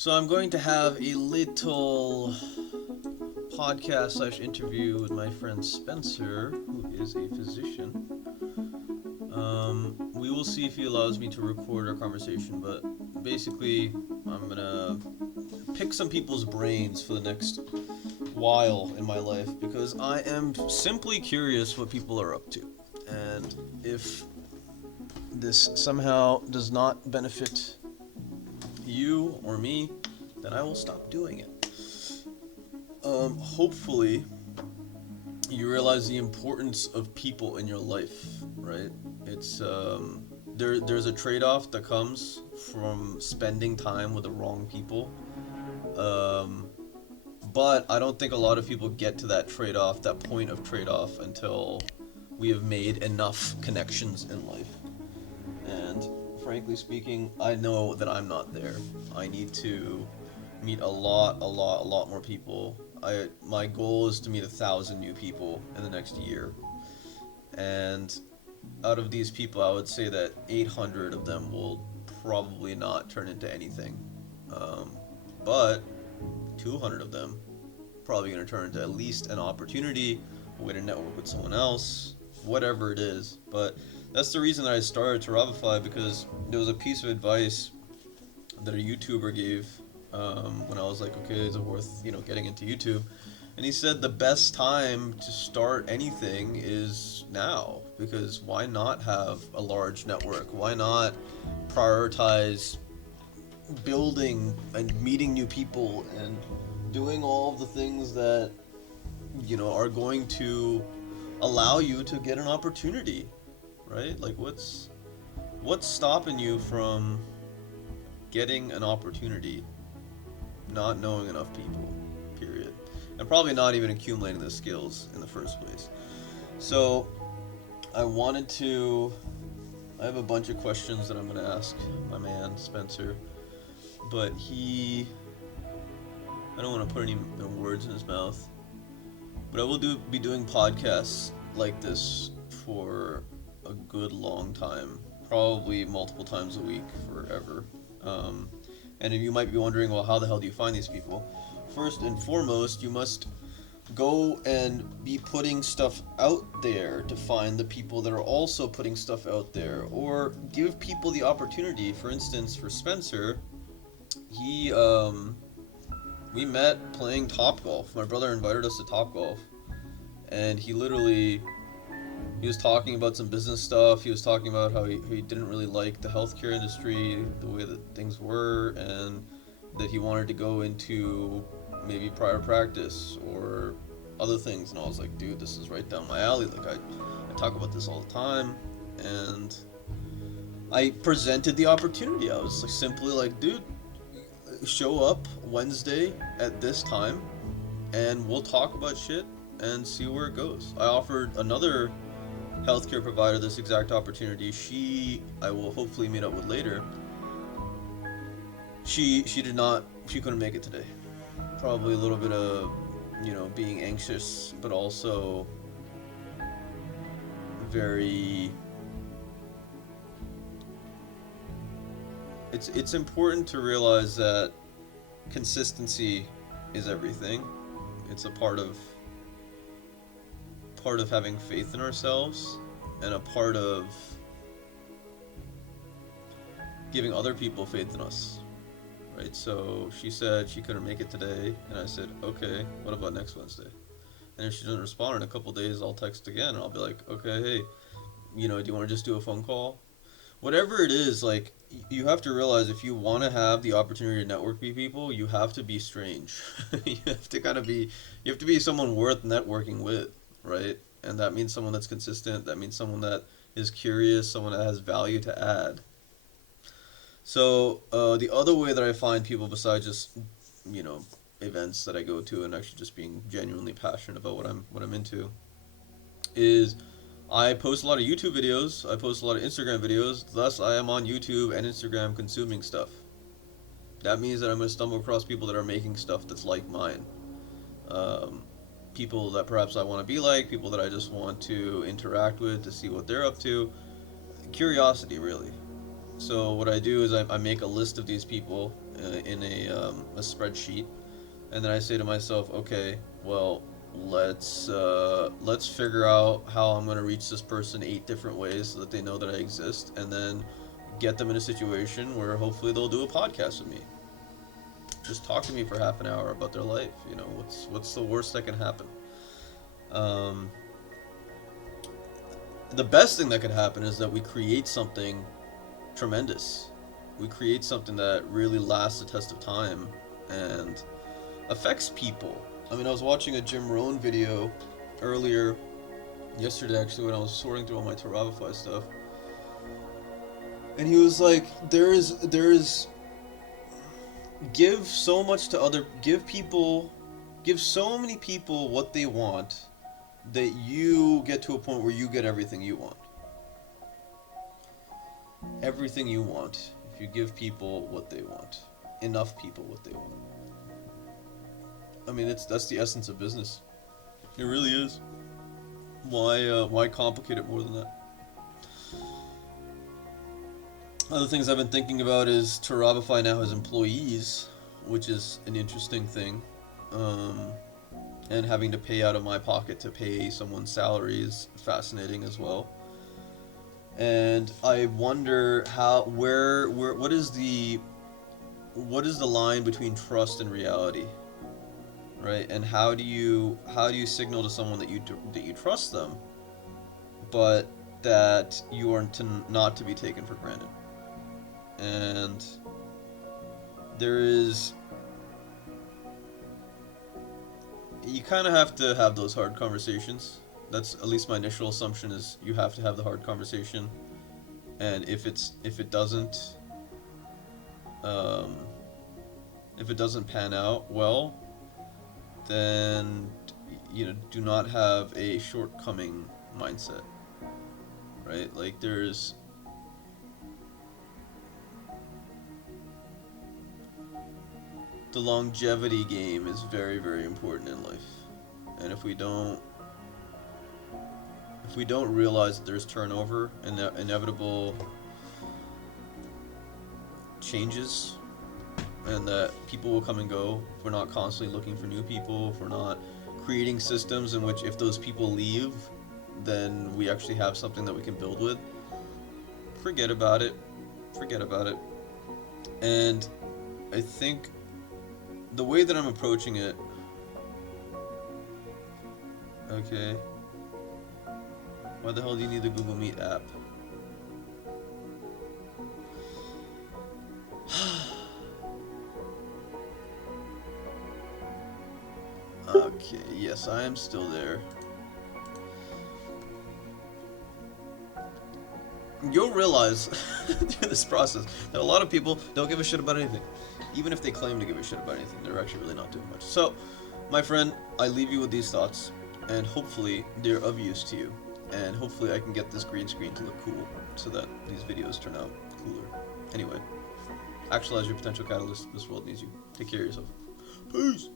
So I'm going to have a little podcast slash interview with my friend Spencer, who is a physician. We will see if he allows me to record our conversation, but basically, I'm gonna pick some people's brains for the next while in my life because I am simply curious what people are up to. And if this somehow does not benefit you or me, then I will stop doing it. Hopefully, you realize the importance of people in your life, right? It's there's a trade-off that comes from spending time with the wrong people. Um, but I don't think a lot of people get to that trade-off, that point of trade-off, until we have made enough connections in life. And frankly speaking, I know that I'm not there. I need to meet a lot more people. My goal is to meet 1,000 new people in the next year, and out of these people, I would say that 800 of them will probably not turn into anything, but 200 of them probably going to turn into at least an opportunity, a way to network with someone else, whatever it is. But that's the reason that I started Turabify, because there was a piece of advice that a YouTuber gave when I was like, okay, is it worth getting into YouTube? And he said the best time to start anything is now, because why not have a large network? Why not prioritize building and meeting new people and doing all of the things that are going to allow you to get an opportunity, right? Like what's stopping you from getting an opportunity? Not knowing enough people, period. And probably not even accumulating the skills in the first place. So I wanted to I have a bunch of questions that I'm going to ask my man Spencer, but I don't want to put any words in his mouth, but I will be doing podcasts like this for a good long time, probably multiple times a week, forever. And you might be wondering, well, how the hell do you find these people? First and foremost, you must go and be putting stuff out there to find the people that are also putting stuff out there, or give people the opportunity. For instance, for Spencer, he we met playing Top Golf. My brother invited us to Top Golf, and he was talking about some business stuff. He was talking about how he didn't really like the healthcare industry, the way that things were, and that he wanted to go into maybe private practice or other things. And I was like, dude, this is right down my alley. Like, I talk about this all the time. And I presented the opportunity. I was like, simply like, dude, show up Wednesday at this time and we'll talk about shit and see where it goes. I offered another healthcare provider this exact opportunity. I will hopefully meet up with later. She couldn't make it today. Probably a little bit of being anxious, but also very it's important to realize that consistency is everything. It's a part of having faith in ourselves, and a part of giving other people faith in us, right? So she said she couldn't make it today, and I said, okay, what about next Wednesday? And if she doesn't respond in a couple days, I'll text again, and I'll be like, okay, hey, do you want to just do a phone call? Whatever it is, like, you have to realize, if you want to have the opportunity to network with people, you have to be strange. You have to be someone worth networking with, right? And that means someone that's consistent. That means someone that is curious, someone that has value to add. So the other way that I find people, besides just events that I go to and actually just being genuinely passionate about what I'm into, is I post a lot of YouTube videos. I post a lot of Instagram videos. Thus, I am on YouTube and Instagram consuming stuff. That means that I'm going to stumble across people that are making stuff that's like mine. People that perhaps I want to be like, people that I just want to interact with to see what they're up to. Curiosity, really. So what I do is I make a list of these people, in a spreadsheet, and then I say to myself, okay, well, let's figure out how I'm gonna reach this person 8 different ways so that they know that I exist, and then get them in a situation where hopefully they'll do a podcast with me. Just talk to me for half an hour about their life. You know, what's the worst that can happen? Um, the best thing that could happen is that we create something tremendous. We create something that really lasts the test of time and affects people. I mean, I was watching a Jim Rohn video earlier, yesterday actually, when I was sorting through all my Turabify stuff, and he was like, "There is give so much to other, give so many people what they want, that you get to a point where you get everything you want. Everything you want, if you give people what they want, enough people what they want." I mean, that's the essence of business. It really is. Why complicate it more than that? Other things I've been thinking about is Turabify now has employees, which is an interesting thing. And having to pay out of my pocket to pay someone's salary is fascinating as well. And I wonder what is the line between trust and reality, right? And how do you signal to someone that you trust them, but that you are not to be taken for granted? And you kind of have to have those hard conversations. That's at least my initial assumption, is you have to have the hard conversation. And if it doesn't pan out well, then do not have a shortcoming mindset, right? Like, the longevity game is very, very important in life. And if we don't realize that there's turnover and inevitable changes, and that people will come and go, if we're not constantly looking for new people, if we're not creating systems in which if those people leave, then we actually have something that we can build with, forget about it. And I think the way that I'm approaching it, okay, why the hell do you need the Google Meet app? Okay, yes, I am still there. You'll realize through this process that a lot of people don't give a shit about anything. Even if they claim to give a shit about anything, they're actually really not doing much. So, my friend, I leave you with these thoughts, and hopefully they're of use to you. And hopefully I can get this green screen to look cool, so that these videos turn out cooler. Anyway, actualize your potential catalyst. This world needs you. Take care of yourself. Peace!